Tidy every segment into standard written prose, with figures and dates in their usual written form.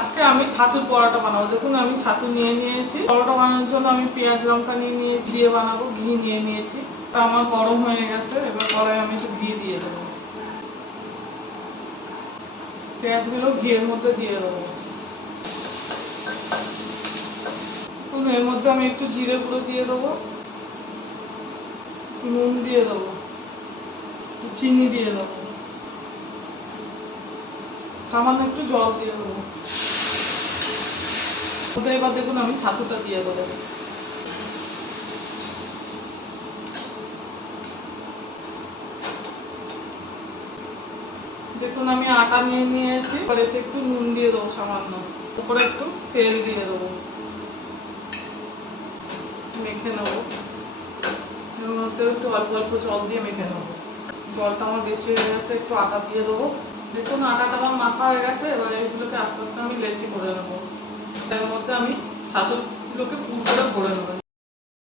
আজকে আমি ছাতুর পরোটা বানাবো। দেখুন আমি ছাতু নিয়ে নিয়েছি। পরোটা বানানোর জন্য আমি পেঁয়াজ লঙ্কা নিয়ে নিয়েছি, দিয়ে বানাবো। ঘি নিয়ে নিয়েছি। আমার গরম হয়ে গেছে, এবার কড়াই আমি একটু ঘি দিয়ে দেবো। পেঁয়াজগুলো ঘিয়ের মধ্যে দিয়ে দেবো। এর মধ্যে আমি একটু জিরে গুঁড়ো দিয়ে দেবো, নুন দিয়ে দেবো, চিনি দিয়ে দেবো, সামান্য একটু জল দিয়ে দেবো। এবার দেখুন আমি ছাতুটা দিয়ে দেবো। দেখুন আমি আটা নিয়ে নিয়েছি, এবার এতে একটু নুন দিয়ে দেবো সামান্য, তারপরে একটু তেল দিয়ে দেবো, মেখে নেবো। এর মধ্যে একটু অল্প অল্প জল দিয়ে মেখে নেবো। জলটা আমার বেশি হয়ে গেছে, একটু আটা দিয়ে দেবো। দেখুন আটাটা আমার মাখা হয়ে গেছে, এবার এইগুলোকে আস্তে আস্তে আমি লেচি করে নেবো। এর মধ্যে আমি ছাতুগুলোকে পুর করে ভরে নেবো।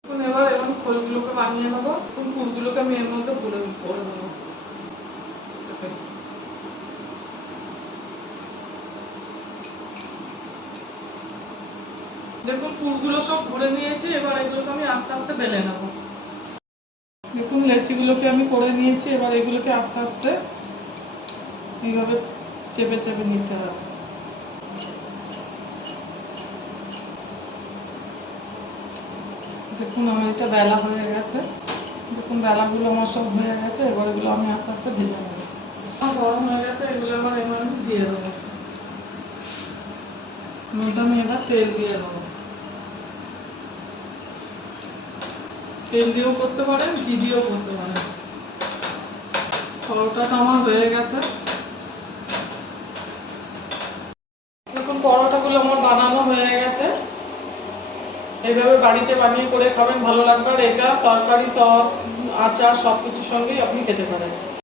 দেখুন এবার খোলগুলোকে বানিয়ে নেবো। পুরগুলোকে আমি এর মধ্যে ভরে নেবো। দেখুন পুরগুলো সব ভরে নিয়েছি, এবার এগুলোকে আমি আস্তে আস্তে বেলে নেবো। দেখুন লেচিগুলোকে আমি করে নিয়েছি, এবার এগুলোকে আস্তে আস্তে এইভাবে চেপে চেপে নিতে হবে। দেখুন আমার এটা বেলা হয়ে গেছে। দেখুন বেলাগুলো আমার সব হয়ে গেছে, এবার এগুলো আমি আস্তে আস্তে ভেজে নেবো। আমার গরম হয়ে গেছে, এগুলো আমার এবার আমি দিয়ে দেবো। মধ্যে আমি এবার তেল দিয়ে দেবো। তেল দিয়েও করতে পারেন, ঘি দিয়েও করতে পারেন। পরোটাটা আমার হয়ে গেছে। দেখুন পরোটাগুলো আমার বানানো হয়ে গেছে। এইভাবে বাড়িতে বানিয়ে করে খাবেন, ভালো লাগবে। আর এটা তরকারি, সস, আচার সব কিছুর সঙ্গেই আপনি খেতে পারেন।